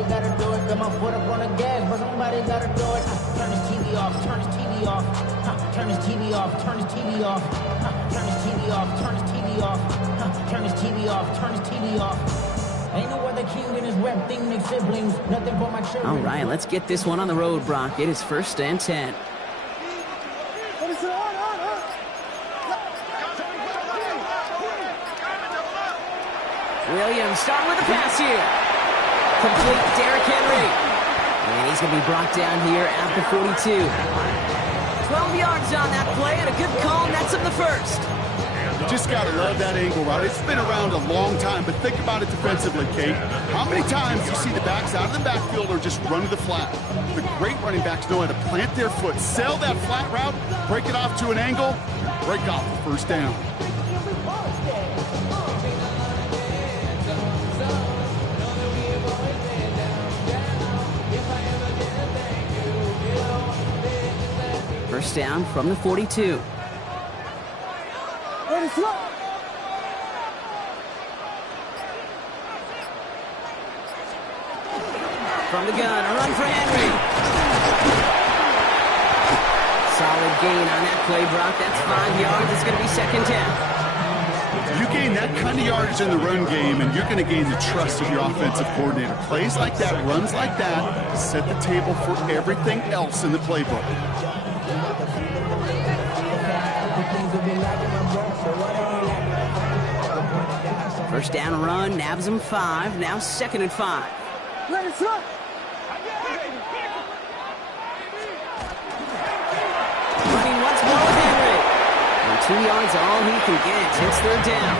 somebody gotta do it. Got my foot up on the gas, but somebody gotta do it. Turn his TV off, turn his TV off. Turn his TV off, turn his TV off. Turn his TV off, turn his TV off. Turn his TV off, turn his TV off. Ain't no other king in his rep thing, make siblings. Nothing for my children. All right, let's get this one on the road, Brock. It is 1st and 10. Williams starting with the pass here. Complete to Derrick Henry. And he's going to be brought down here at the 42. 12 yards on that play and a good call, and that's him the first. You just got to love that angle route. It's been around a long time, but think about it defensively, Kate. How many times do you see the backs out of the backfield or just run to the flat? The great running backs know how to plant their foot, sell that flat route, break it off to an angle, break off the first down. First down from the 42. From the gun, a run for Henry. Solid gain on that play, Brock. That's 5 yards. It's going to be 2nd down. You gain that kind of yardage in the run game, and you're going to gain the trust of your offensive coordinator. Plays like that, runs like that, set the table for everything else in the playbook. First down run, nabs him 5. Now 2nd and 5. Running once more with Henry. And 2 yards all he can get. It's 3rd down.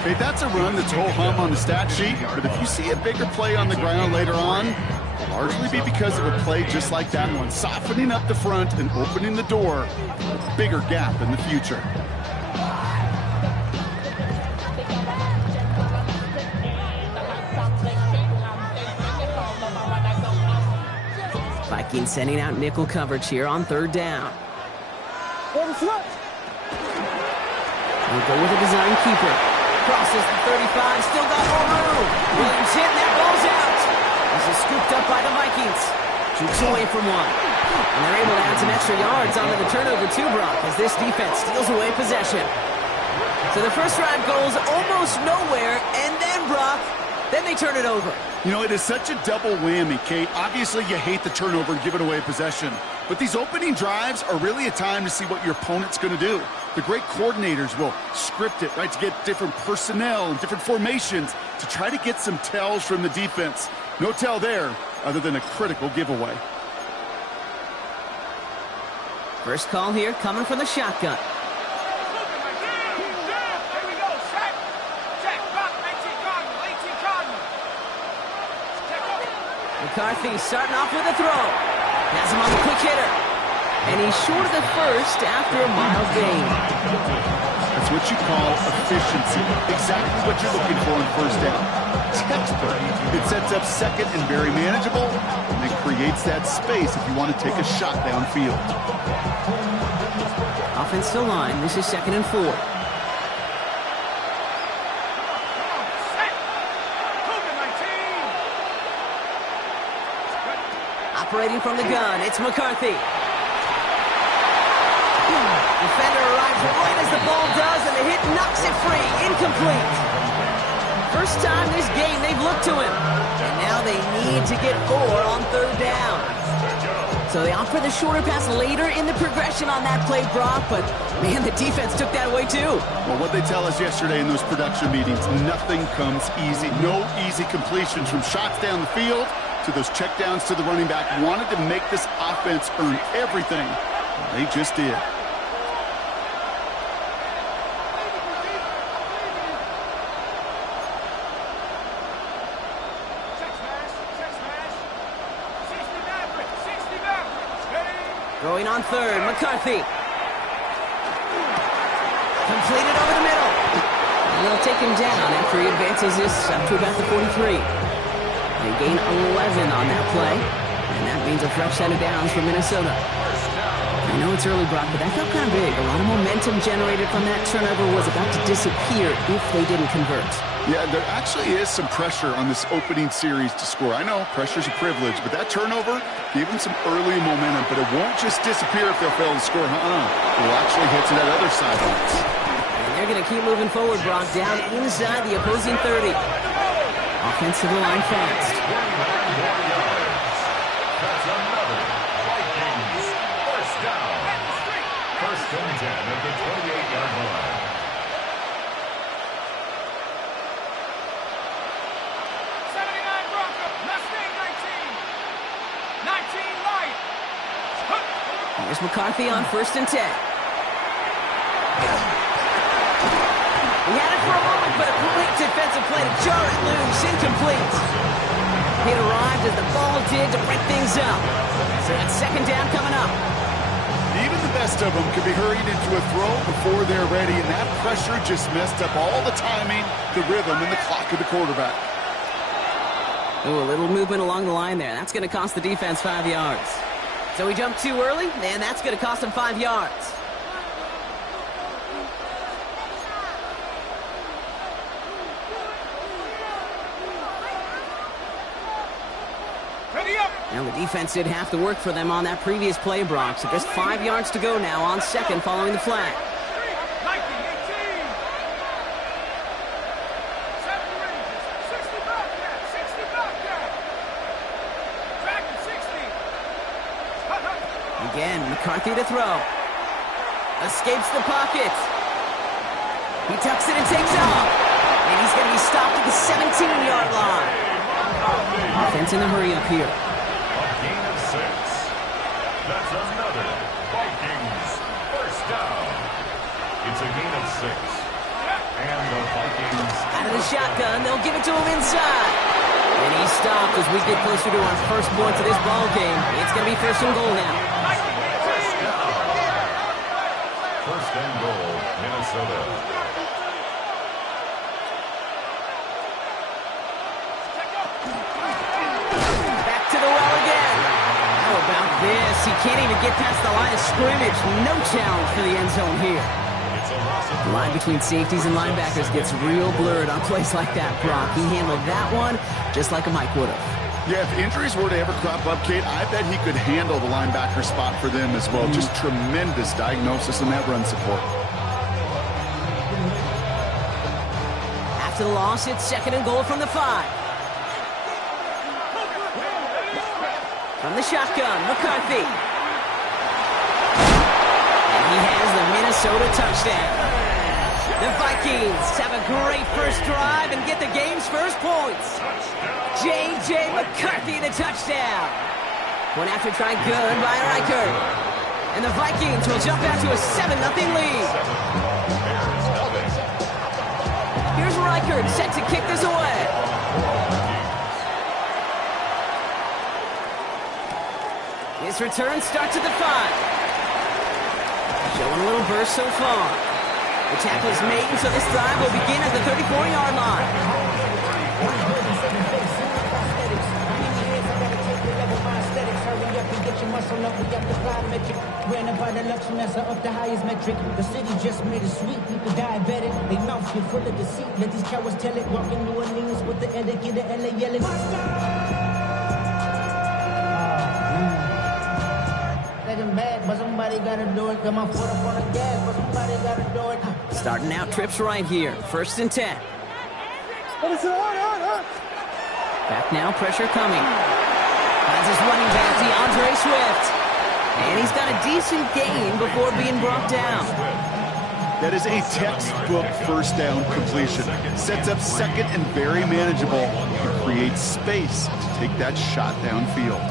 Okay, that's a run that's whole hum on the stat sheet, but if you see a bigger play on the ground later on, it'll largely be because of a play just like that one, softening up the front and opening the door for a bigger gap in the future. Vikings sending out nickel coverage here on 3rd down. We'll go with a design keeper. Crosses the 35, still got more room. Williams hit, and that ball's out. This is scooped up by the Vikings. Shoots away from one. And they're able to add some extra yards onto the turnover too, Brock, as this defense steals away possession. So the first drive goes almost nowhere, and then, Brock, then they turn it over. You know, it is such a double whammy, Kate. Obviously, you hate the turnover and giving away possession. But these opening drives are really a time to see what your opponent's going to do. The great coordinators will script it, right, to get different personnel and different formations to try to get some tells from the defense. No tell there other than a critical giveaway. First call here coming from the shotgun. McCarthy starting off with a throw. Has him on the quick hitter. And he's short of the first after a mild gain. That's what you call efficiency. Exactly what you're looking for in first down. Textbook. It sets up 2nd and very manageable, and it creates that space if you want to take a shot downfield. Offensive line. This is 2nd and 4. Operating from the gun, it's McCarthy. Defender arrives right as the ball does, and the hit knocks it free. Incomplete. First time this game they've looked to him. And now they need to get 4 on 3rd down. So they opt for the shorter pass later in the progression on that play, Brock, but man, the defense took that away too. Well, what they tell us yesterday in those production meetings, nothing comes easy. No easy completions from shots down the field to those checkdowns to the running back. Wanted to make this offense earn everything. They just did. Going on 3rd, McCarthy. Completed over the middle. And they'll take him down after he advances this up to about the 43. They gain 11 on that play. And that means a fresh set of downs for Minnesota. I know it's early, Brock, but that felt kind of big. A lot of momentum generated from that turnover was about to disappear if they didn't convert. Yeah, there actually is some pressure on this opening series to score. I know pressure's a privilege, but that turnover gave them some early momentum, but it won't just disappear if they'll fail to score. It'll actually hit to that other sidelines. And they're going to keep moving forward, Brock, down inside the opposing 30. Offense to the line fast. That's another Vikings first down. First and 10 at the 28-yard line. Here's McCarthy on first and 10. He had it for a moment, but a great defensive play to jar it loose, incomplete. It arrived as the ball did to break things up. So that's second down coming up. Even the best of them could be hurried into a throw before they're ready, and that pressure just messed up all the timing, the rhythm, and the clock of the quarterback. Ooh, a little movement along the line there. That's going to cost the defense 5 yards. So he jumped too early, and that's going to cost him 5 yards. Now the defense did have to work for them on that previous play, Brock. So just 5 yards to go now on second following the flag. Again, McCarthy to throw. Escapes the pocket. He tucks it and takes off. And he's going to be stopped at the 17-yard line. Offense in a hurry up here. A gain of 6. That's another Vikings first down. It's a gain of 6. And the Vikings... Out of the shotgun, they'll give it to him inside. And he's stopped as we get closer to our first points of this ball game. It's going to be first and goal now. First and goal, Minnesota. Back to the well again. How about this? He can't even get past the line of scrimmage. No challenge for the end zone here. The line between safeties and linebackers gets real blurred on plays like that, Brock. He handled that one just like a Mike would have. Yeah, if injuries were to ever crop up, Kate, I bet he could handle the linebacker spot for them as well. Just tremendous diagnosis in that run support. After the loss, it's second and goal from the 5. From the shotgun, McCarthy. And he has the Minnesota touchdown. The Vikings have a great first drive and get the game's first points. J.J. McCarthy, the touchdown. One after try good by Reichert. And the Vikings will jump out to a 7-0 lead. Here's Reichert set to kick this away. His return starts at the 5. Showing a little burst so far. The tackle is made, and so this drive will begin at the 34-yard line. Ran by the election as up the highest metric. The city just made it sweet. People diabetic. They mouths get full of deceit. Let these cowards tell it. Walking New Orleans with the etiquette of LA yelling. Let him bad, but somebody gotta do it. Got my foot up on the gas, but somebody gotta do it. Starting out trips right here. First and 10. Back now, pressure coming. Finds his running back, DeAndre Swift. And he's got a decent gain before being brought down. That is a textbook first down completion. Sets up second and very manageable. And creates space to take that shot downfield.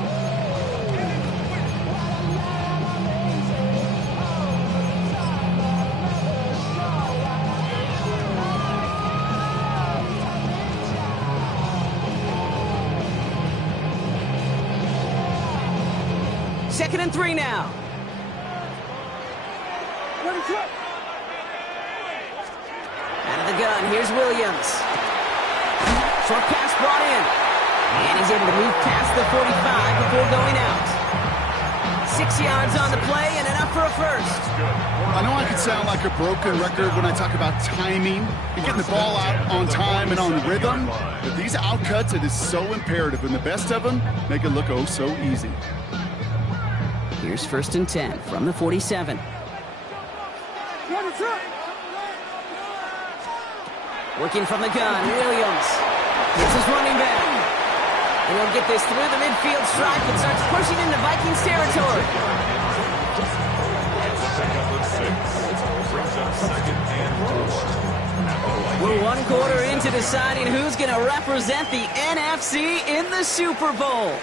Second and 3 now. Out of the gun, here's Williams. Short pass brought in. And he's able to move past the 45 before going out. 6 yards on the play and enough for a first. I know I can sound like a broken record when I talk about timing and getting the ball out on time and on rhythm, but these outcuts, it is so imperative, and the best of them make it look oh so easy. Here's 1st and 10 from the 47. Working from the gun, Williams. Here's his running back. And he'll get this through the midfield stripe and starts pushing into Vikings territory. We're 1 quarter into deciding who's going to represent the NFC in the Super Bowl.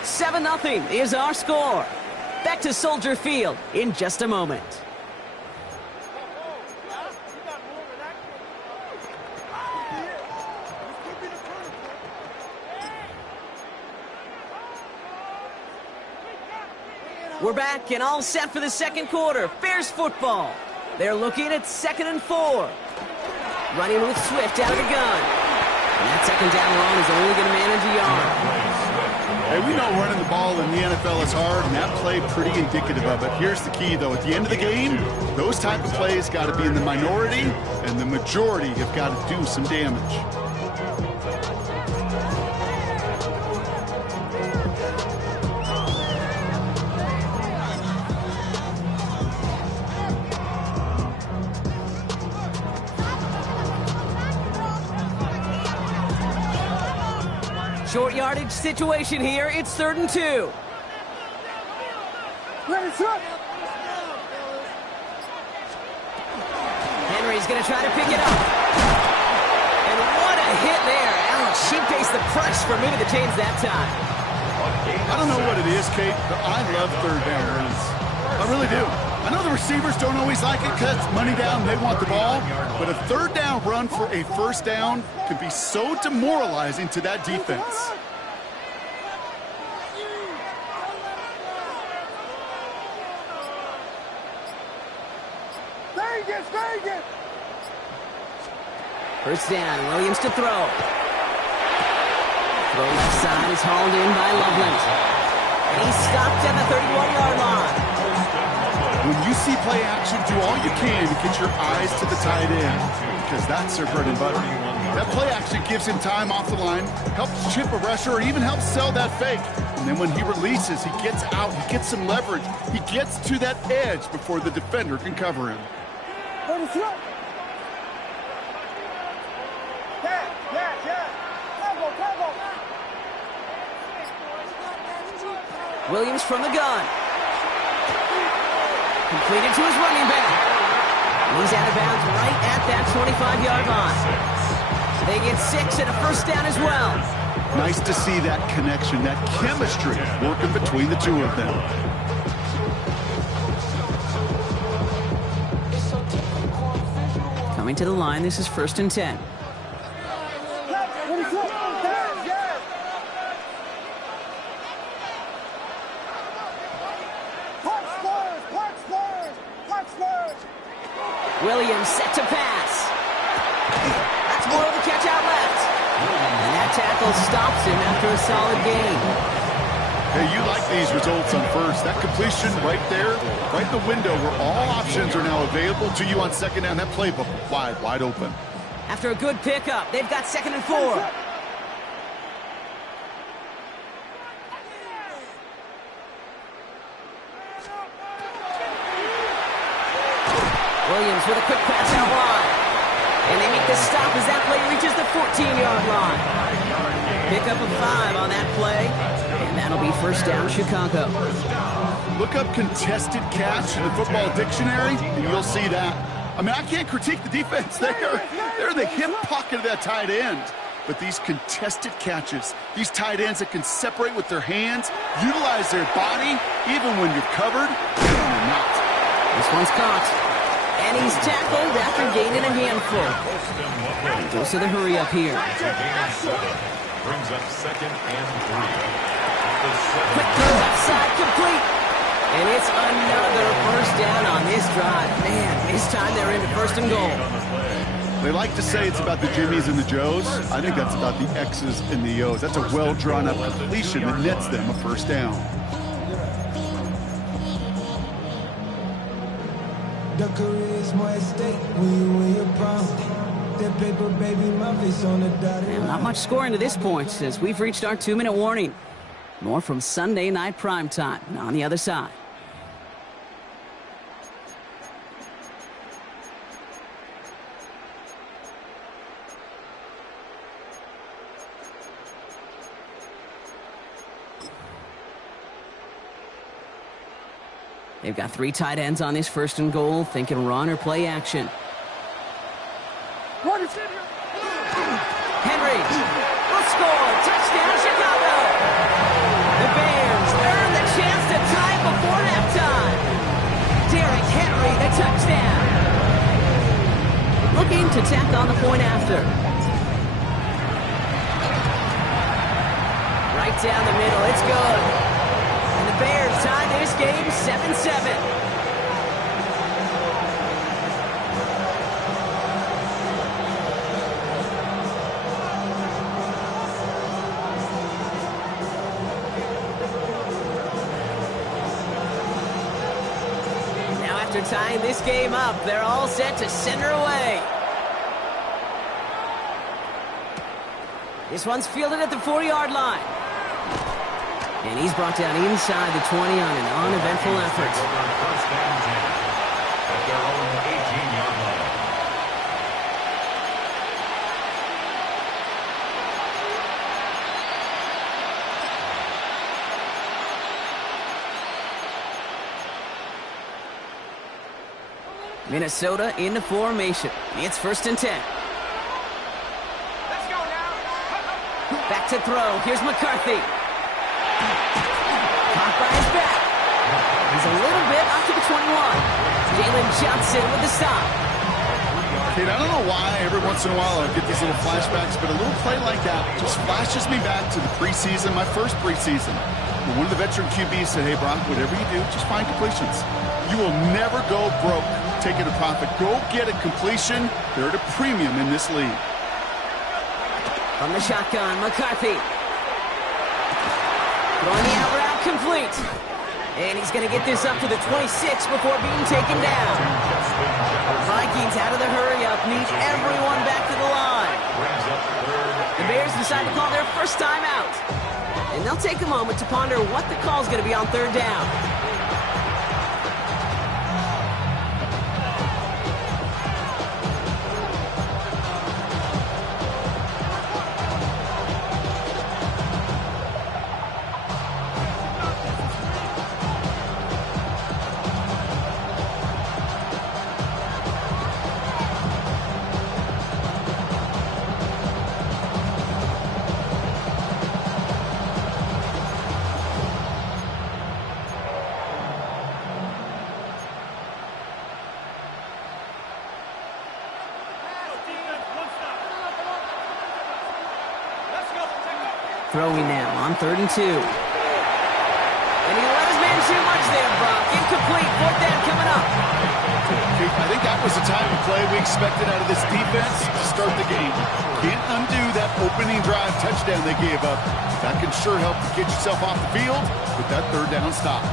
7-0 is our score. Back to Soldier Field in just a moment. We're back and all set for the 2nd quarter. Bears football. They're looking at 2nd and 4. Running with Swift out of the gun. And that 2nd down run is only going to manage a yard. Hey, we know running the ball in the NFL is hard, and that play pretty indicative of it. Here's the key, though. At the end of the game, those type of plays got to be in the minority, and the majority have got to do some damage. Short yardage situation here. It's 3rd and 2. Henry's going to try to pick it up. And what a hit there. Ouch, she faced the press for moving the chains that time. I don't know what it is, Kate, but I love 3rd down runs. I really do. I know the receivers don't always like it because it's money down, they want the ball, but a 3rd down run for a 1st down can be so demoralizing to that defense. First down, Williams to throw. Throw left side is hauled in by Loveland. And he's stopped at the 31-yard line. When you see play action, do all you can to get your eyes to the tight end, because that's their bread and butter. That play action gives him time off the line, helps chip a rusher, or even helps sell that fake. And then when he releases, he gets out, he gets some leverage. He gets to that edge before the defender can cover him. Williams from the gun. Completed to his running back. And he's out of bounds right at that 25-yard line. They get 6 and a 1st down as well. Nice to see that connection, that chemistry working between the two of them. Coming to the line, this is 1st and 10. Williams set to pass. That's more of the catch out left. And that tackle stops him after a solid gain. Hey, you like these results on 1st. That completion right there, right in the window where all options are now available to you on 2nd down. That playbook wide open. After a good pickup, they've got 2nd and 4. Williams with a quick pass out wide. And they make the stop as that play reaches the 14-yard line. Pickup of 5 on that play. And that'll be 1st down, Chicago. Look up contested catch in the football dictionary, and you'll see that. I mean, I can't critique the defense there. They're the hip pocket of that tight end. But these contested catches, these tight ends that can separate with their hands, utilize their body, even when you're covered, and when you're not. This one's caught. And he's tackled after gaining a handful. He goes to the hurry up here. Brings up 2nd and 3. Quick throw outside, complete. And it's another 1st down on this drive. Man, this time they're into 1st and goal. They like to say it's about the Jimmies and the Joes. I think that's about the X's and the O's. That's a well-drawn-up completion that nets them a 1st down. Your career is more at stake when you win your prom. That paper, baby, my face on the dotted line. And not much scoring to this point as we've reached our 2-minute warning. More from Sunday Night Primetime on the other side. They've got 3 tight ends on this 1st and goal, thinking run or play action. Henry will score. Touchdown, Chicago. The Bears earn the chance to tie it before halftime. Derrick Henry, the touchdown. Looking to tack on the point after. Right down the middle. It's good. And the Bears tie this game 7-7. After tying this game up, they're all set to center away. This one's fielded at the 40-yard line. And he's brought down inside the 20 on an uneventful effort. First and 10 at their own 18-yard line. Minnesota in the formation. It's 1st and 10. Let's go now. Back to throw. Here's McCarthy. Caught by his back. He's a little bit up to the 21. Jalen Johnson with the stop. Kate, I don't know why every once in a while I get these little flashbacks, but a little play like that just flashes me back to the preseason, my first preseason. When one of the veteran QBs said, hey, Brock, whatever you do, just find completions. You will never go broke taking a profit. Go get a completion. They're at a premium in this league. From the shotgun, McCarthy. Throwing the out route complete. And he's going to get this up to the 26 before being taken down. Vikings out of the hurry-up need everyone back to the line. The Bears decide to call their first time out. And they'll take a moment to ponder what the call is going to be on 3rd down. Throwing now on 3rd and 2. And he let his man too much there, Brock. Incomplete. 4th down coming up. I think that was the type of play we expected out of this defense to start the game. Can't undo that opening drive touchdown they gave up. That can sure help to get yourself off the field with that 3rd down stop.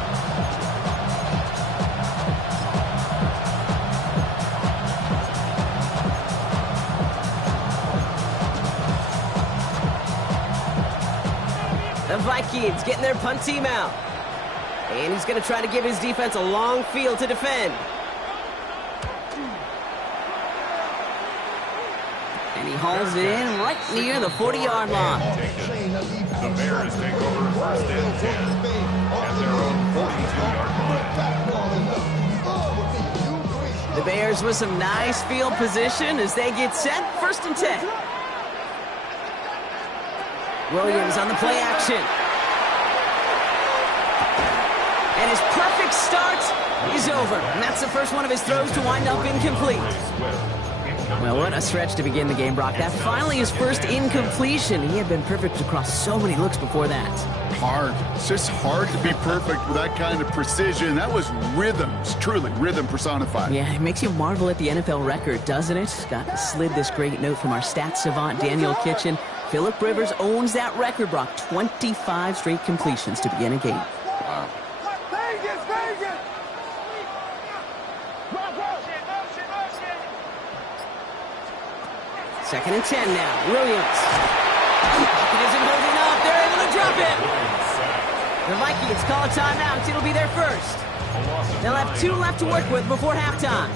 The Vikings getting their punt team out. And he's going to try to give his defense a long field to defend. And he hauls it in right near the 40-yard line. The Bears take over 1st and 10 at their own 42-yard line. The Bears with some nice field position as they get set. 1st and 10. Williams on the play action. And his perfect start is over. And that's the first one of his throws to wind up incomplete. Well, what a stretch to begin the game, Brock. That finally his first incompletion. He had been perfect across so many looks before that. Hard. It's just hard to be perfect with that kind of precision. That was rhythm. It's truly rhythm personified. Yeah, it makes you marvel at the NFL record, doesn't it? Got slid this great note from our stats savant, Daniel Kitchen. Phillip Rivers owns that record, Brock. 25 straight completions to begin a game. Wow. Second and 10 now. Williams. It isn't holding up. They're able to drop it. The Vikings call a timeout. It'll be their first. They'll have 2 left to work with before halftime.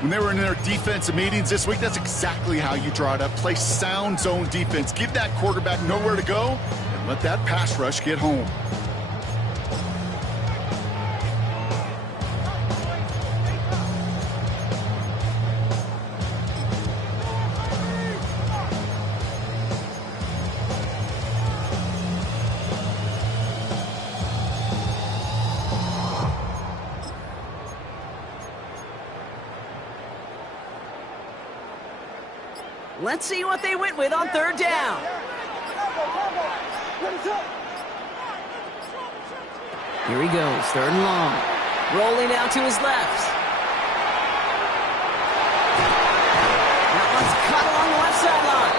When they were in their defensive meetings this week, that's exactly how you draw it up. Play sound zone defense. Give that quarterback nowhere to go and let that pass rush get home. Let's see what they went with on third down. Here he goes, third and long. Rolling out to his left. That one's cut along the left sideline.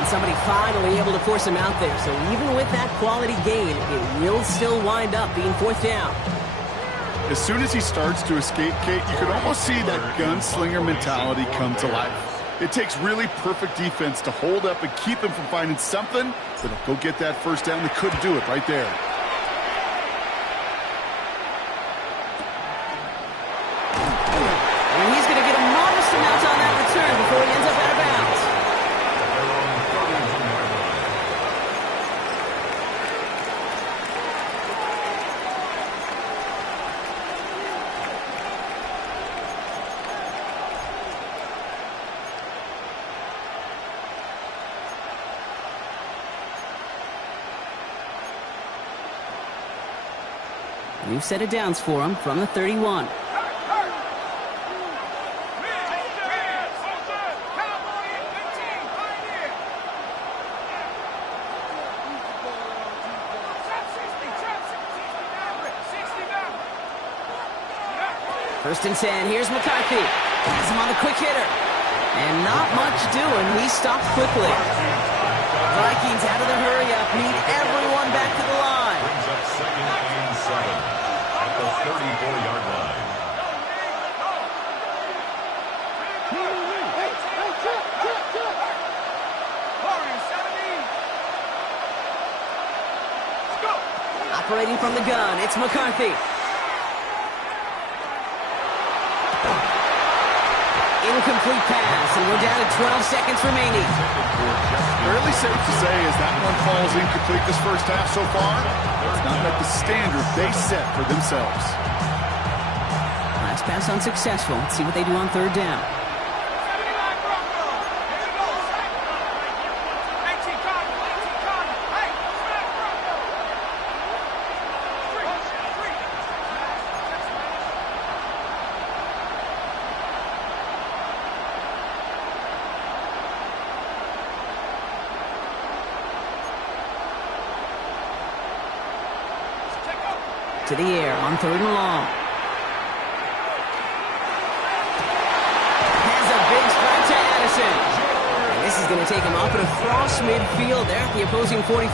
And somebody finally able to force him out there. So even with that quality gain, it will still wind up being fourth down. As soon as he starts to escape, Kate, you can almost see that gunslinger mentality come to life. It takes really perfect defense to hold up and keep him from finding something that'll go get that first down. They couldn't do it right there. And he's going to get a modest amount on that return before he ends up out of bounds. New set of downs for him from the 31. First and 10, here's McCarthy. Has him on the quick hitter. And not much doing, he stopped quickly. Vikings out of the hurry-up, need everyone back to the line. Brings up second and 7 at the 34-yard line. Operating from the gun, it's McCarthy. Incomplete pass, and we're down to 12 seconds remaining. Fairly safe to say as that one falls incomplete this first half so far, it's not met the standard they set for themselves. Last pass unsuccessful. Let's see what they do on third down. To the air on third and long. Has a big strike to Addison. And this is going to take him up and across midfield there at the opposing 45.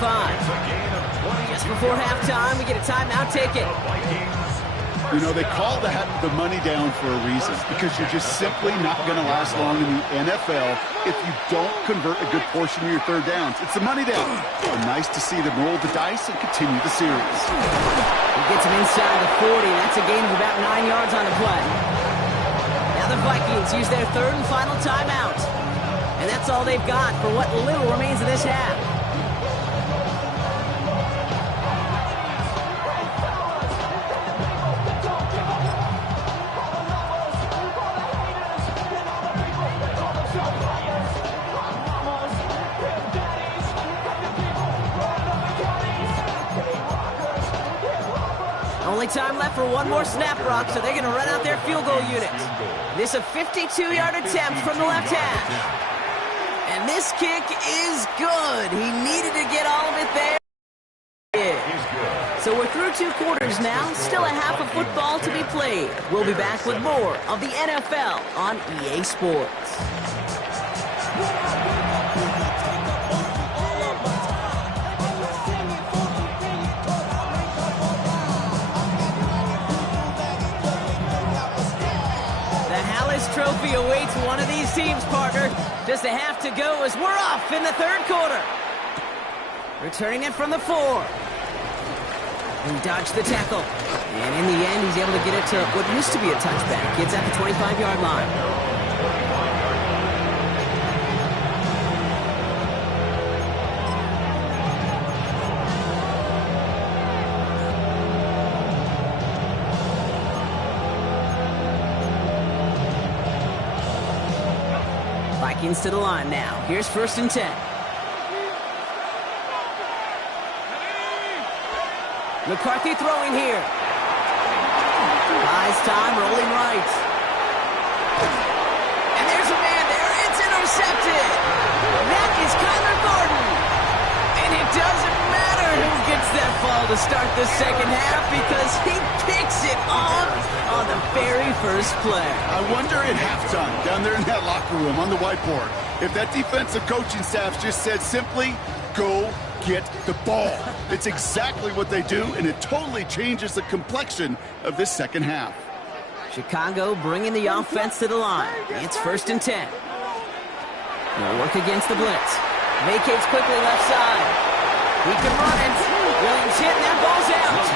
Just before halftime, we get a timeout ticket. You know, they call that the money down for a reason, because you're just simply not going to last long in the NFL if you don't convert a good portion of your third downs. It's the money down. And nice to see them roll the dice and continue the series. He gets him inside the 40. That's a gain of about 9 yards on the play. Now the Vikings use their third and final timeout. And that's all they've got for what little remains of this half. Only time left for one more snap, Brock, so they're going to run out their field goal unit. This a 52-yard attempt from the left hash. And this kick is good. He needed to get all of it there. So we're through 2 quarters now. Still a half of football to be played. We'll be back with more of the NFL on EA Sports. Trophy awaits one of these teams, partner. Just a half to go as we're off in the third quarter. Returning it from the 4. He dodged the tackle. And in the end, he's able to get it to what used to be a touchback. Gets at the 25-yard line. Vikings to the line now. Here's 1st and 10. McCarthy throwing here. Buys time, rolling right. And there's a man there. It's intercepted. That is Kyler Gordon. And it doesn't matter who gets that ball to start the second half because he picks it off on the very first play. I wonder at halftime, down there in that locker room on the whiteboard, if that defensive coaching staff just said simply, go get the ball. It's exactly what they do, and it totally changes the complexion of this second half. Chicago bringing the offense to the line. It's 1st and 10. They'll work against the blitz. Vacates quickly left side. He can run it. Williams hit, and that ball's out.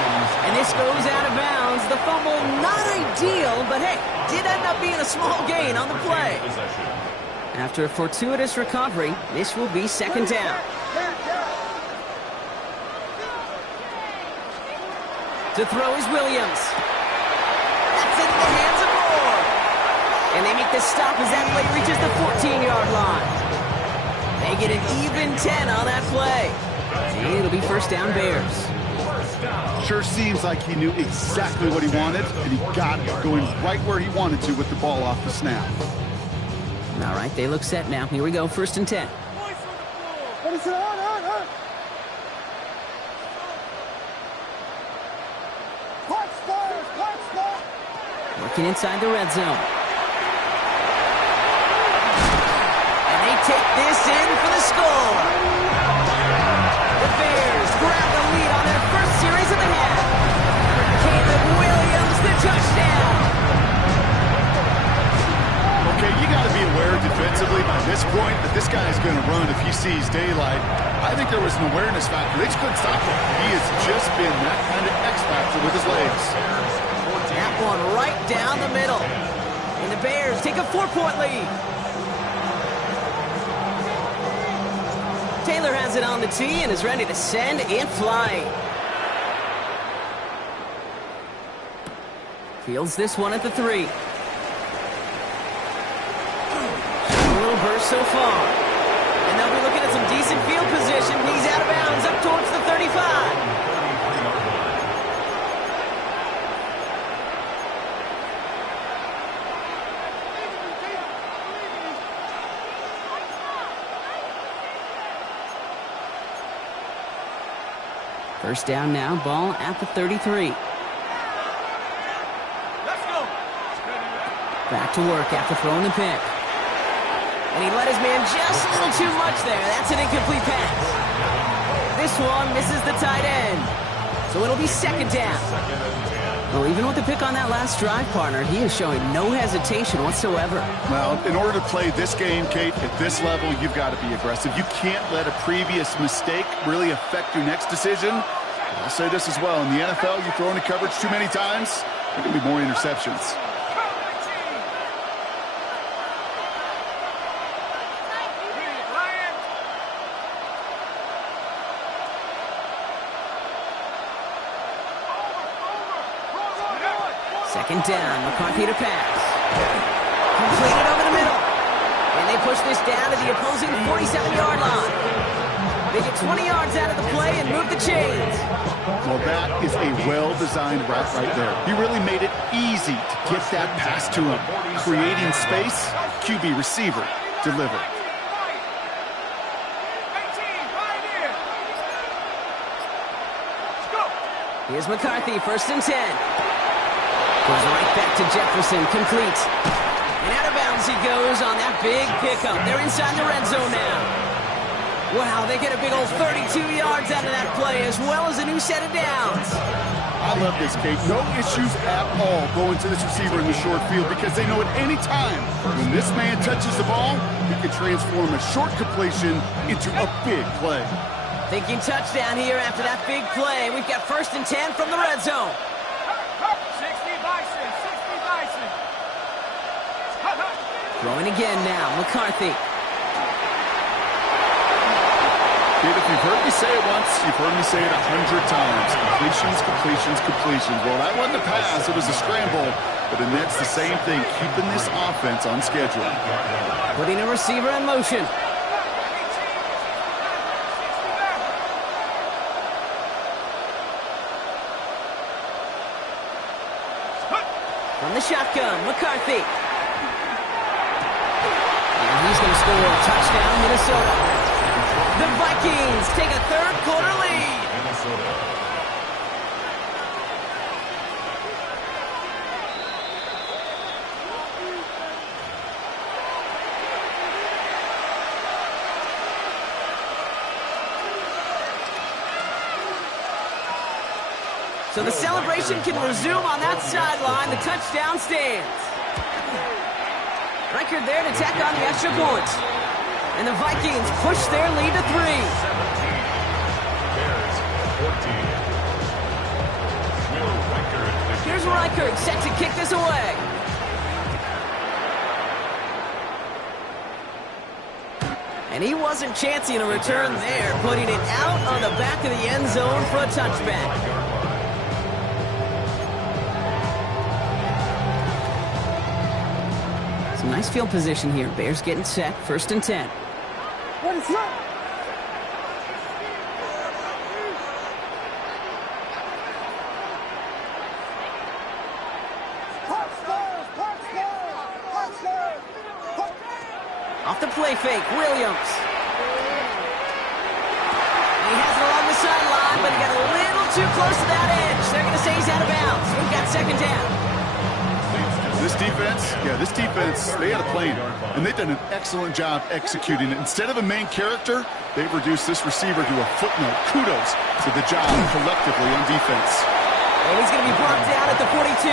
And this goes out of bounds. The fumble, not ideal, but hey, did end up being a small gain on the play. After a fortuitous recovery, this will be 2nd down. To throw is Williams. That's into the hands of Moore. And they make the stop as that play reaches the 14-yard line. They get an even 10 on that play. And it'll be 1st down Bears. Sure seems like he knew exactly what he wanted, and he got it, going right where he wanted to with the ball off the snap. All right, they look set now. Here we go, 1st and 10. Working inside the red zone. And they take this in for the score. The Bears grab the lead on their first series of the half. Caleb Williams, the touchdown. Okay, you got to be aware defensively by this point that this guy is going to run if he sees daylight. I think there was an awareness factor. They just couldn't stop him. He has just been that kind of X factor with his legs. That one right down the middle. And the Bears take a 4-point lead. Taylor has it on the tee and is ready to send it flying. Fields this one at the 3. A little burst so far. And they'll be looking at some decent field position. He's out of bounds up towards the 35. First down now, ball at the 33. Let's go. Back to work after throwing the pick. And he let his man just a little too much there. That's an incomplete pass. This one misses the tight end. So it'll be 2nd down. Well, even with the pick on that last drive, partner, he is showing no hesitation whatsoever. Well, in order to play this game, Kate, at this level, you've got to be aggressive. You can't let a previous mistake really affect your next decision. I'll say this as well. In the NFL, you throw into coverage too many times, there can be more interceptions. Second down, McCarthy to pass. Completed over the middle. And they push this down to the opposing 47-yard line. They get 20 yards out of the play and move the chains. Well, that is a well-designed route right there. He really made it easy to get that pass to him. Creating space, QB receiver, deliver. Here's McCarthy, 1st and 10. Goes right back to Jefferson, complete. And out of bounds he goes on that big pickup. They're inside the red zone now. Wow, they get a big old 32 yards out of that play, as well as a new set of downs. I love this, Kate. No issues at all going to this receiver in the short field because they know at any time when this man touches the ball, he can transform a short completion into a big play. Thinking touchdown here after that big play. We've got 1st and 10 from the red zone. 60 Bison, 60 Bison. Throwing again now, McCarthy. Dude, if you've heard me say it once, you've heard me say it 100 times. Completions, completions, completions. Well, that wasn't a pass, it was a scramble. But the Nets, the same thing, keeping this offense on schedule. Putting a receiver in motion. From the shotgun, McCarthy. And he's going to score a touchdown, Minnesota. The Vikings take a third-quarter lead. So the celebration can resume on that sideline. The touchdown stands. Record there to tack on the extra point. And the Vikings push their lead to 3. 17. Bears 14. Will Reichard. Here's Reichard set to kick this away. And he wasn't chancing a return there, putting it out on the back of the end zone for a touchback. Some nice field position here. Bears getting set, 1st and 10. What is that? Off the play fake, Williams. He has it along the sideline, but he got a little too close to that edge. They're going to say he's out of bounds. We've got 2nd down. This defense, they had a plan, and they've done an excellent job executing it. Instead of a main character, they've reduced this receiver to a footnote. Kudos to the job collectively on defense. And he's going to be brought down at the 42.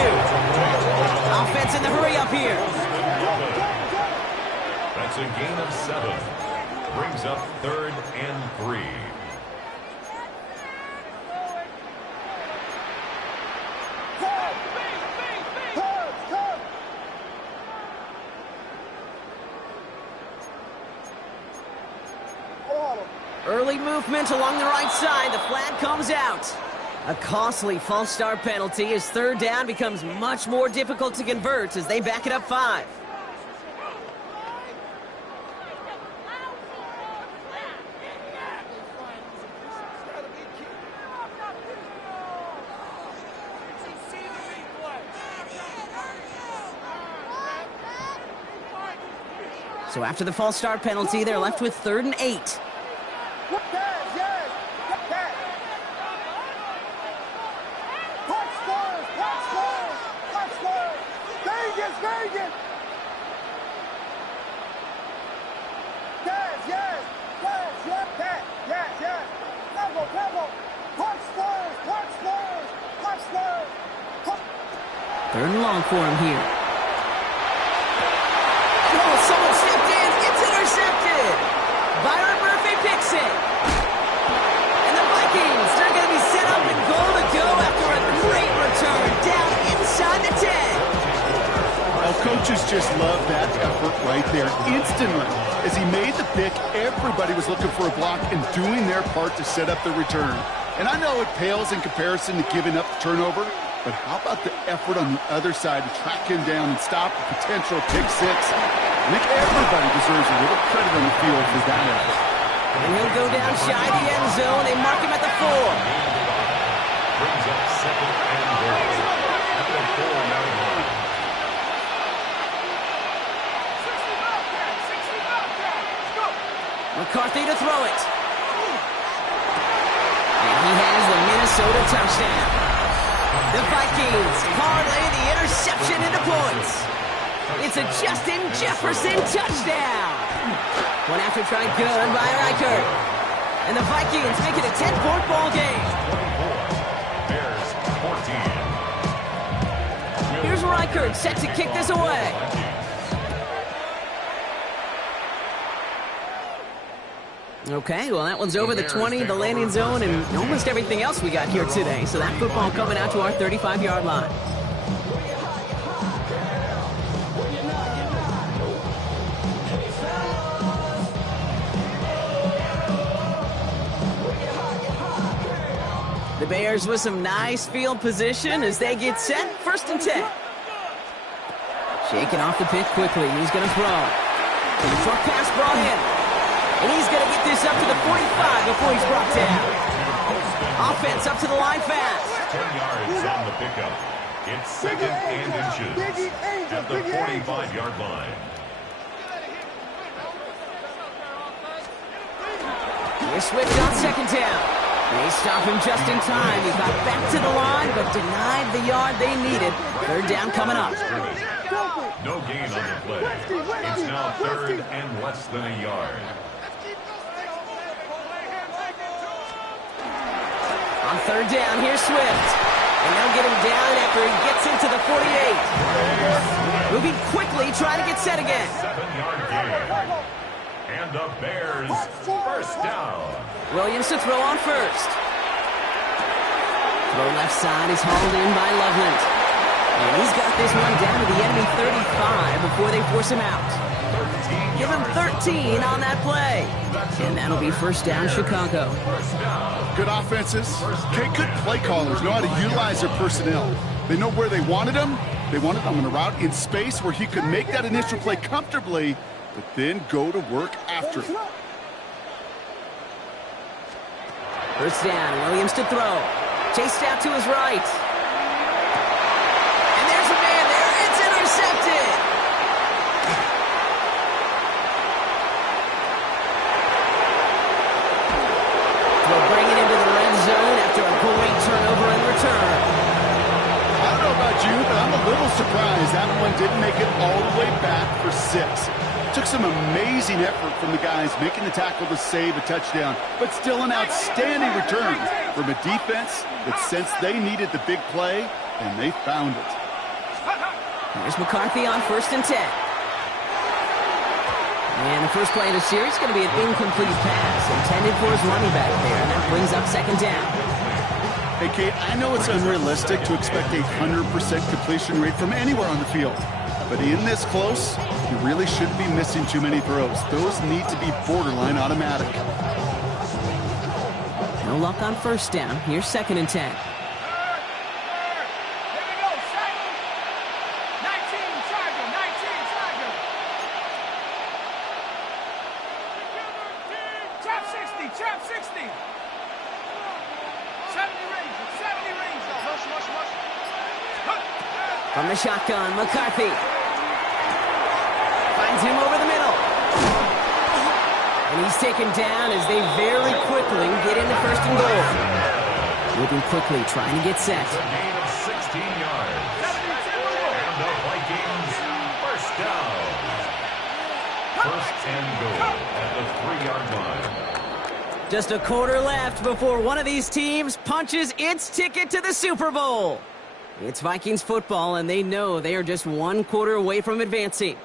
Offense in the hurry up here. That's a gain of 7. Brings up 3rd and 3. Early movement along the right side. The flag comes out. A costly false start penalty as 3rd down becomes much more difficult to convert as they back it up 5. So after the false start penalty, they're left with 3rd and 8. Third and long for him here. Oh, someone stepped in. It's intercepted. Byron Murphy picks it. And the Vikings, they're going to be set up and goal to go after a great return down inside the 10. Well, coaches just love that effort right there. Instantly, as he made the pick, everybody was looking for a block and doing their part to set up the return. And I know it pales in comparison to giving up the turnover, but how about the effort on the other side to track him down and stop a potential pick 6? I think everybody deserves a little credit on the field for that effort. And he'll go down shy of the end zone. They mark him at the 4. Brings up 2nd and goal. At the 4-yard line. McCarthy to throw it. And he has the Minnesota touchdown. The Vikings parlay the interception into points. It's a Justin Jefferson touchdown. One after try good by Reichert. And the Vikings make it a 10-point ball game. 24, Bears 14. Here's Reichert set to kick this away. Okay, well, that one's over the 20, the landing zone, and almost everything else we got here today. So that football coming out to our 35-yard line. The Bears with some nice field position as they get set. 1st and 10. Shaking off the pick quickly. He's going to throw. Short pass brought in. And he's going to get this up to the 45 before he's brought down. Offense up to the line fast. 10 yards on the pickup. It's 2nd and inches at the 45-yard line. Here's Swift on 2nd down. They stop him just in time. He got back to the line, but denied the yard they needed. 3rd down coming up. No gain on the play. It's now 3rd and less than a yard. On 3rd down, here's Swift. And they'll get him down after he gets into the 48. Moving quickly, trying to get set again. 7-yard gain. And the Bears 1st down. Williams to throw on 1st. Throw left side is hauled in by Loveland. And he's got this one down to the enemy 35 before they force him out. Give him 13 on that play. And that'll be 1st down, Chicago. Good offenses. Okay, good play callers know how to utilize their personnel. They know where they wanted him. They wanted him in a route in space where he could make that initial play comfortably, but then go to work after it. 1st down, Williams to throw. Chased out to his right. And there's a man there. It's intercepted. They'll bring it into the red zone after a great turnover and return. I don't know about you, but I'm a little surprised that one didn't make it all the way back for 6. Took some amazing effort from the guys making the tackle to save a touchdown, but still an outstanding return from a defense that sensed they needed the big play, and they found it. Here's McCarthy on 1st and 10. And the first play of the series is going to be an incomplete pass intended for his running back there, and that brings up 2nd down. Hey, Kate, I know it's unrealistic to expect a 100% completion rate from anywhere on the field, but in this close, you really shouldn't be missing too many throws. Those need to be borderline automatic. No luck on 1st down. Here's 2nd and 10. Trap 60. 70 range. From the shotgun, McCarthy. Finds him over the middle. And he's taken down as they very quickly get into 1st and goal. Moving quickly, trying to get set. It's a gain of 16 yards. And the Vikings 1st down. 1st and goal at the 3-yard line. Just a quarter left before one of these teams punches its ticket to the Super Bowl. It's Vikings football, and they know they are just 1 quarter away from advancing.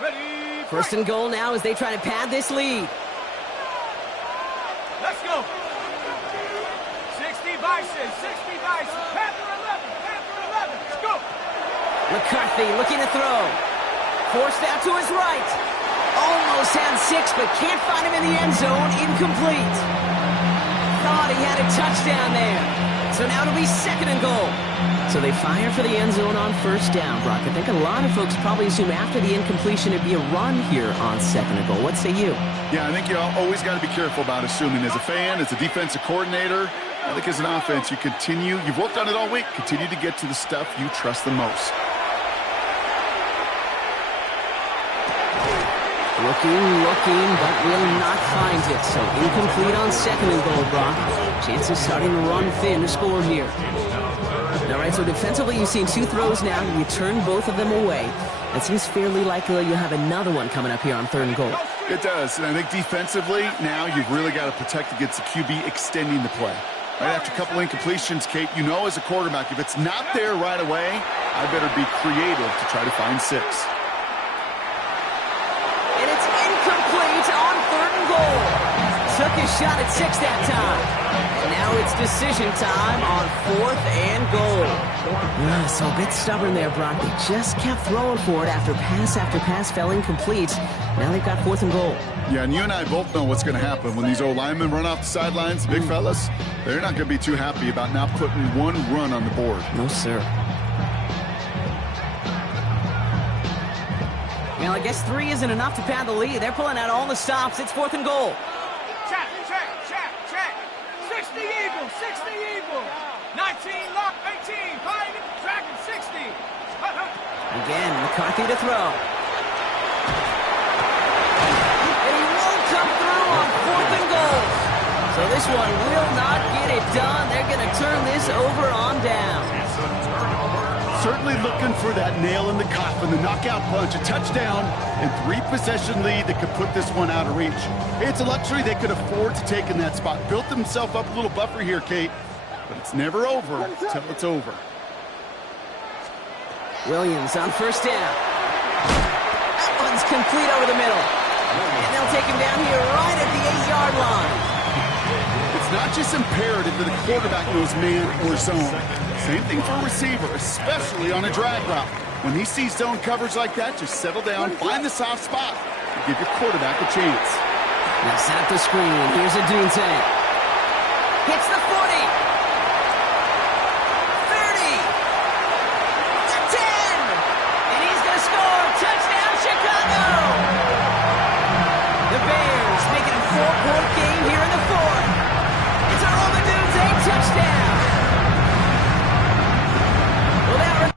Ready. 1st and goal now as they try to pad this lead. Let's go. 60 Bison. Panther 11. Let's go. McCarthy looking to throw. Forced out to his right. Almost had 6, but can't find him in the end zone. Incomplete. Thought he had a touchdown there. So now it'll be 2nd and goal. So they fire for the end zone on 1st down, Brock. I think a lot of folks probably assume after the incompletion it'd be a run here on 2nd and goal. What say you? Yeah, I think you always got to be careful about assuming. As a fan, as a defensive coordinator, I think as an offense, you've worked on it all week, continue to get to the stuff you trust the most. Looking, but will not find it. So incomplete on second and goal, Brock. Chances starting to run thin to score here. All right, so defensively you've seen 2 throws now. You turn both of them away. It seems fairly likely you'll have another one coming up here on third and goal. It does, and I think defensively, now you've really got to protect against the QB extending the play. Right after a couple incompletions, Kate, you know as a quarterback, if it's not there right away, I better be creative to try to find 6. And it's incomplete on third and goal. Took his shot at 6 that time. And now it's decision time on 4th and goal. Yeah, so a bit stubborn there, Brock. They just kept throwing for it after pass fell incomplete. Now they've got 4th and goal. Yeah, and you and I both know what's going to happen. When these old linemen run off the sidelines, big fellas, they're not going to be too happy about not putting one run on the board. No, sir. Well, I guess 3 isn't enough to pad the lead. They're pulling out all the stops. It's 4th and goal. Check. 60 Eagles, 60 Eagles. 19 lock, 18, fighting, tracking 60. Again, McCarthy to throw. And he won't come through on 4th and goal. So this one will not get it done. They're going to turn this over on down. Certainly looking for that nail in the coffin, the knockout punch, a touchdown, and 3-possession lead that could put this one out of reach. It's a luxury they could afford to take in that spot. Built themselves up a little buffer here, Kate, but it's never over until it's over. Williams on first down. That one's complete over the middle. And they'll take him down here right at the 8-yard line. It's not just imperative that a quarterback knows man or zone. Same thing for a receiver, especially on a drag route. When he sees zone coverage like that, just settle down, find the soft spot, and give your quarterback a chance. Now set up the screen. Here's a Dunte. Hits the 40. 30. The 10. And he's going to score. Touchdown, Chicago. The Bears making a 4-point game here in the 4th. It's a Roma Dunte touchdown. Well, that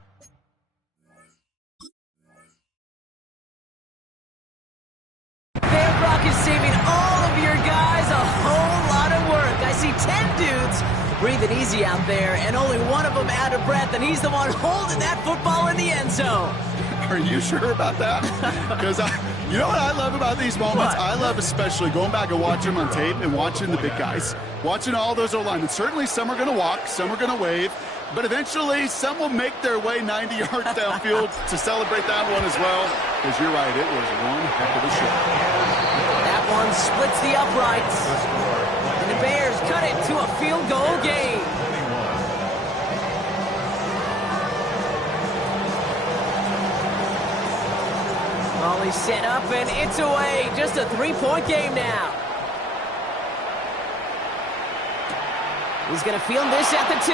Brock is saving all of your guys a whole lot of work. I see 10 dudes breathing easy out there, and only one of them out of breath, and he's the one holding that football in the end zone. Are you sure about that? Because you know what I love about these moments? What? I love especially going back and watching them on tape and watching the big guys, watching all those O-linemen. Certainly some are going to walk, some are going to wave, but eventually some will make their way 90 yards downfield to celebrate that one as well. Because you're right, it was one heck of a shot. That one splits the uprights. And the Bears cut it to a field goal game. Volley set up and it's away. Just a 3-point game now. He's going to field this at the 2.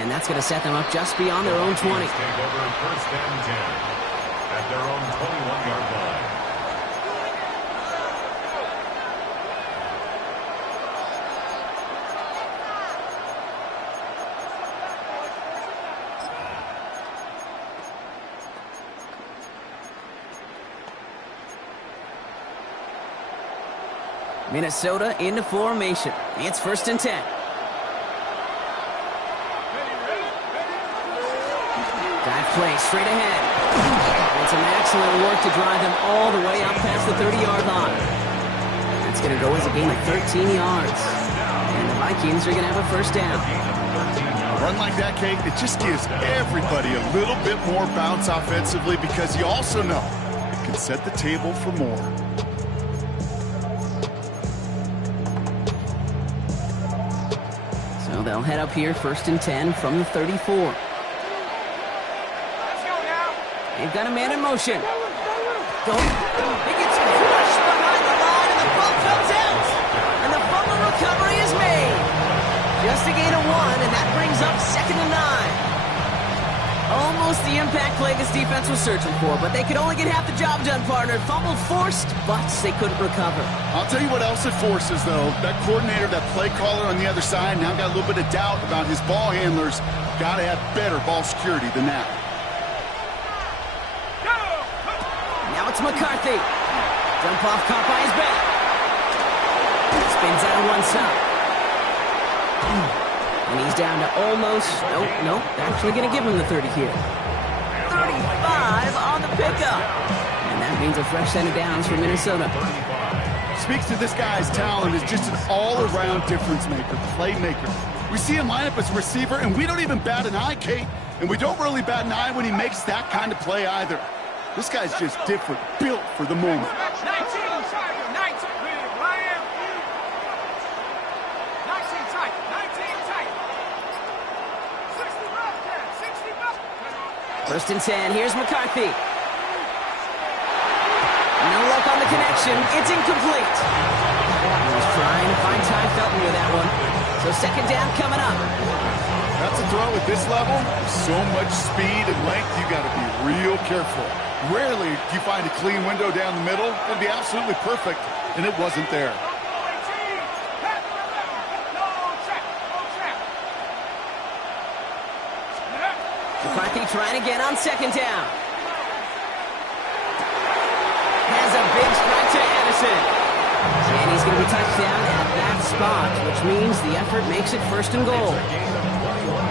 And that's going to set them up just beyond their own 20. Take over first and 10 at their own 21-yard line. Minnesota into formation. It's first and 10. Dive play straight ahead. And some excellent work to drive them all the way up past the 30-yard line. That's going to go as a gain of 13 yards. And the Vikings are going to have a first down. A run like that, Kate, it just gives everybody a little bit more bounce offensively because you also know it can set the table for more. So they'll head up here first and 10 from the 34. They've got a man in motion. He gets crushed behind the line, and the ball comes out. And the fumble recovery is made. Just a gain of 1, and that brings up second and 9. Almost the impact play this defense was searching for, but they could only get half the job done, partner. Fumble forced, but they couldn't recover. I'll tell you what else it forces, though. That coordinator, that play caller on the other side, now got a little bit of doubt about his ball handlers. Got to have better ball security than that. Now it's McCarthy. Jump off caught by his back. Spins out of one side. And he's down to almost, nope, actually going to give him the 30 here. 35 on the pickup. And that means a fresh set of downs for Minnesota. Speaks to this guy's talent as just an all-around difference maker, playmaker. We see him line up as a receiver, and we don't even bat an eye, Kate. And we don't really bat an eye when he makes that kind of play either. This guy's just different, built for the moment. 19, Tiger, 19, Ryan. 19 tight, 19 tight. 60 bucks there, 60 bucks. First and 10, here's McCarthy. No luck on the connection, it's incomplete. He was trying to find Ty Felton with that one. So second down coming up. That's a throw at this level. So much speed and length, you got to be real careful. Rarely do you find a clean window down the middle. It'd be absolutely perfect, and it wasn't there. McCarthy trying again on second down. Has a big strike to Addison. And he's going to be touchdown at that spot, which means the effort makes it first and goal.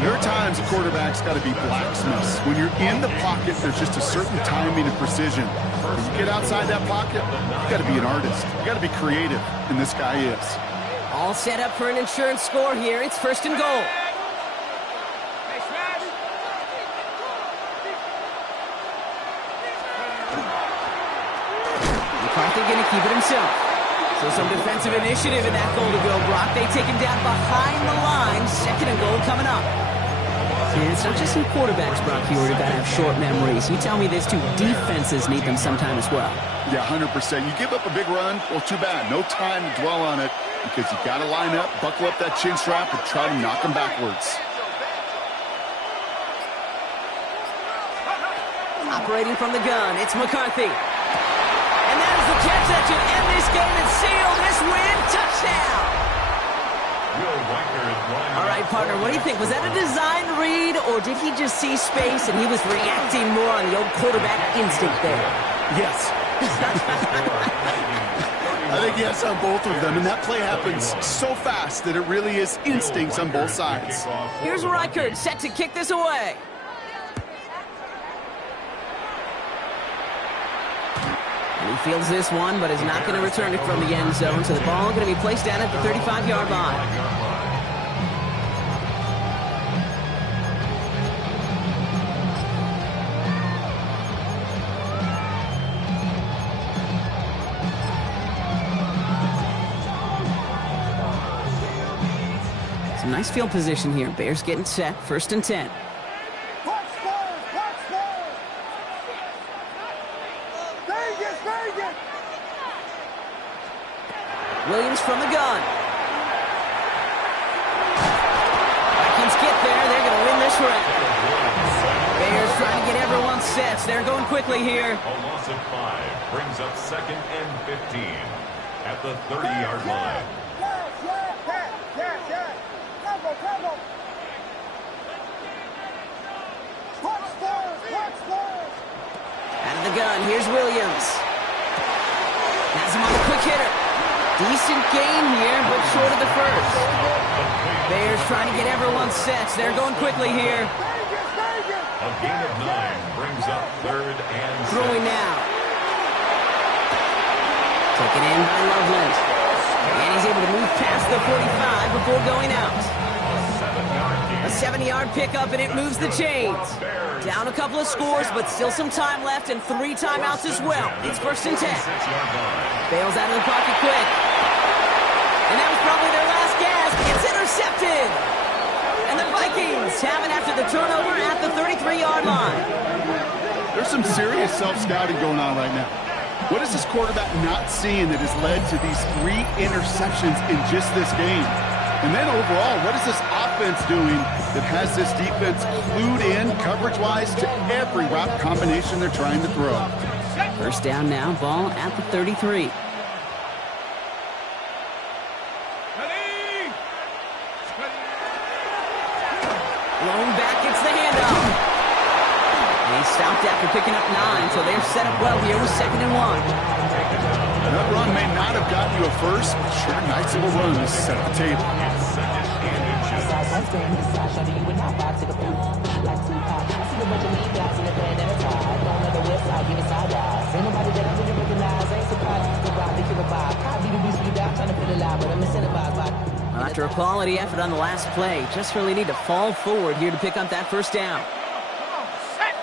There are times a quarterback's got to be blacksmiths. When you're in the pocket, there's just a certain timing and precision. When you get outside that pocket, you got to be an artist. You got to be creative, and this guy is. All set up for an insurance score here. It's first and goal. McCarthy going to keep it himself. So some defensive initiative in that goal to go, Brock. They take him down behind the line. Second and goal coming up. And it's not just some quarterbacks, Brock, who got to have short memories. You tell me this too. Defenses need them sometime as well. Yeah, 100%. You give up a big run, well, too bad. No time to dwell on it because you got to line up, buckle up that chin strap, and try to knock them backwards. Operating from the gun, it's McCarthy. And that is the catch that should end this game and seal this win. Touchdown! All right, partner, what do you think? Was that a design read, or did he just see space and he was reacting more on the old quarterback instinct there? Yes. I think yes on both of them, and that play happens so fast that it really is instincts on both sides. Here's Reichert set to kick this away. And he fields this one, but is not going to return it from the end zone, so the ball going to be placed down at the 35-yard line. Some nice field position here. Bears getting set, first and 10. Williams from the gun. Vikings get there. They're going to win this round. Bears trying to get everyone set. They're going quickly here. A loss of 5 brings up second and 15 at the 30-yard line. Out of the gun, here's Williams. Has him on the quick hitter. Decent gain here, but short of the first. Bears trying to get everyone set. They're going quickly here. A gain of 9 brings up third and Throwing now. Taken in by Loveland. And he's able to move past the 45 before going out. A 7-yard pickup, and it moves the chains. Down a couple of scores, but still some time left and 3 timeouts as well. It's first and 10. Bails out of the pocket quick. And that was probably their last gasp. It's intercepted. And the Vikings have it after the turnover at the 33-yard line. There's some serious self-scouting going on right now. What is this quarterback not seeing that has led to these 3 interceptions in just this game? And then overall, what is this offense doing that has this defense clued in coverage-wise to every route combination they're trying to throw? First down now, ball at the 33. Blown back, it's the handoff. And he stopped after picking up 9, so they're set up well here with 2nd and 1. That run may not have gotten you a first, but sure, nice little run to set the table. Well, after a quality effort on the last play, just really need to fall forward here to pick up that first down. Come on, set.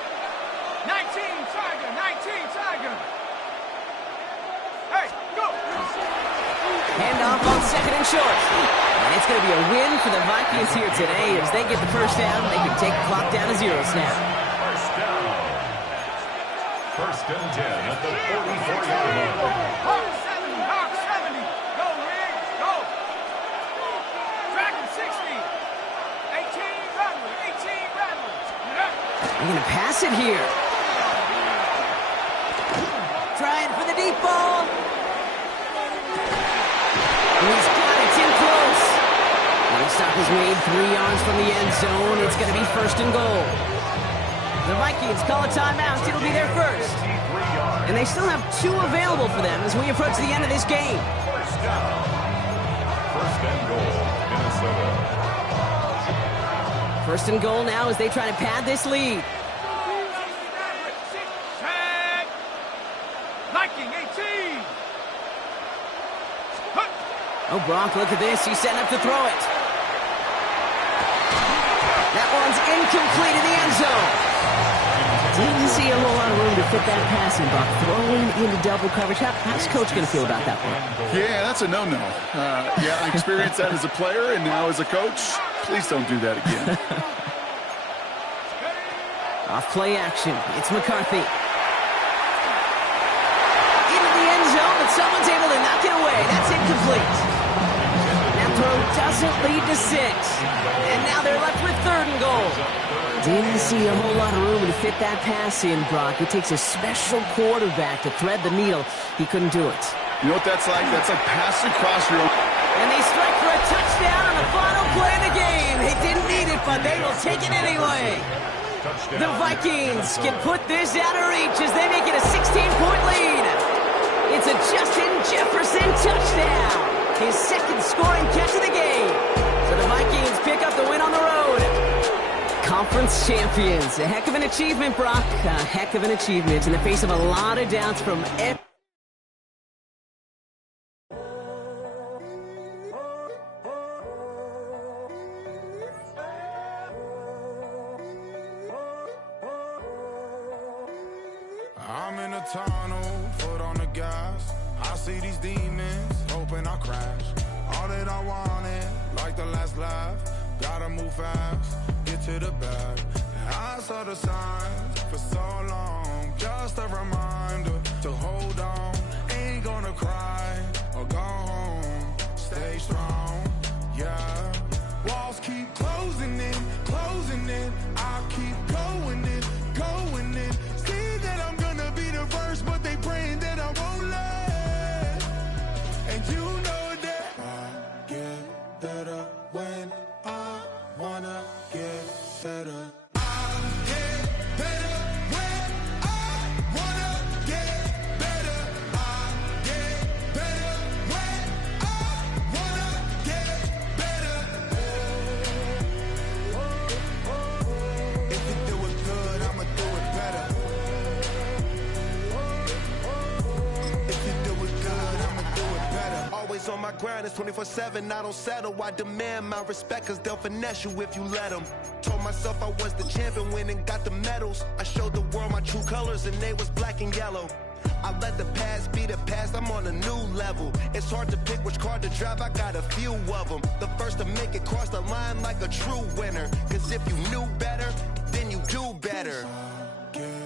19 Tiger, 19 Tiger. Hey, go. Handoff on 2nd and short. And it's going to be a win for the Vikings here today. As they get the first down, they can take the clock down to 0 snap. First down. 1st and 10 at the 44-yard line. Hawk 70, Hawk 70. Go, Rig, go. Dragon 60. 18 Rattlers, 18 Rattlers. They're going to pass it here. Trying for the deep ball. And he's got it in close. And the stop is made 3 yards from the end zone. It's going to be 1st and goal. The Vikings call a timeout. It'll be their first. And they still have 2 available for them as we approach the end of this game. First down. 1st and goal, Minnesota. 1st and goal now as they try to pad this lead. Tag. Viking 18. Hut. Oh, Brock, look at this. He's setting up to throw it. That one's incomplete in the end zone. Didn't see a whole lot of room to fit that passing, Brock. Throwing into double coverage. How's Coach going to feel about that one? Yeah, that's a no-no. Yeah, I experienced that as a player and now as a coach. Please don't do that again. Off play action. It's McCarthy. Into the end zone, but someone's able to knock it away. That's incomplete. That throw doesn't lead to 6. And now they're left with 3rd and goal. Didn't see a whole lot of room to fit that pass in, Brock. It takes a special quarterback to thread the needle. He couldn't do it. You know what that's like? That's like passing across your own. And they strike for a touchdown on the final play of the game. They didn't need it, but they will take it anyway. The Vikings can put this out of reach as they make it a 16-point lead. It's a Justin Jefferson touchdown. His 2nd scoring catch of the game. So the Vikings pick up the win on the road. Conference champions. A heck of an achievement, Brock. A heck of an achievement in the face of a lot of doubts from every... I'm in a tunnel, foot on the gas. I see these demons, hoping I crash. All that I wanted, like the last laugh. Gotta move fast, get to the bag. I saw the signs for so long. Just a reminder to hold on. Ain't gonna cry or go home. Stay strong, yeah. Walls keep closing in, closing in. I keep going in, going in. See that I'm gonna be the first, but they praying that I won't let. And you know that I get better when I wanna get better. I get better when I wanna get better. I get better when I wanna get better. If you do it good, I'ma do it better. If you do it good, I'ma do it better. Always on my grind, it's 24/7, I don't settle. I demand my respect, cause they'll finesse you if you let them. Told myself I was the champion, win and got the medals. I showed the world my true colors and they was black and yellow. I let the past be the past, I'm on a new level. It's hard to pick which car to drive, I got a few of them. The first to make it cross the line like a true winner. Cause if you knew better, then you do better.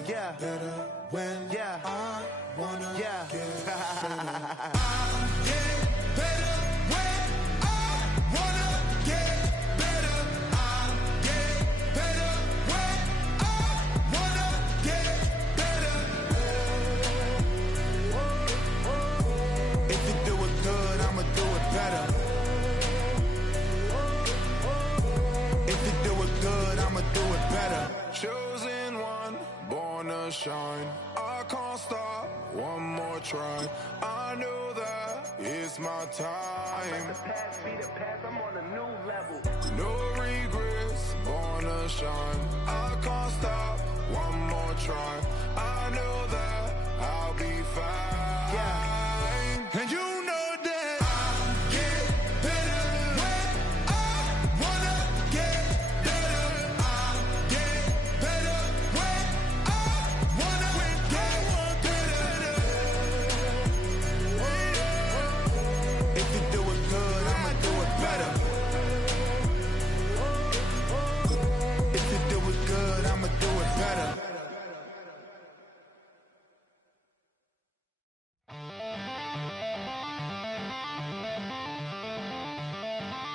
Yeah. Better when I wanna get better. I get better when I wanna get better. I get better when I wanna get better. If you do it good, I'ma do it better. If you do it good, I'ma do it better. Chosen one, born I know that it's my time. The past be the past, I'm on a new level. No regrets, born to shine. I can't stop, one more try. I know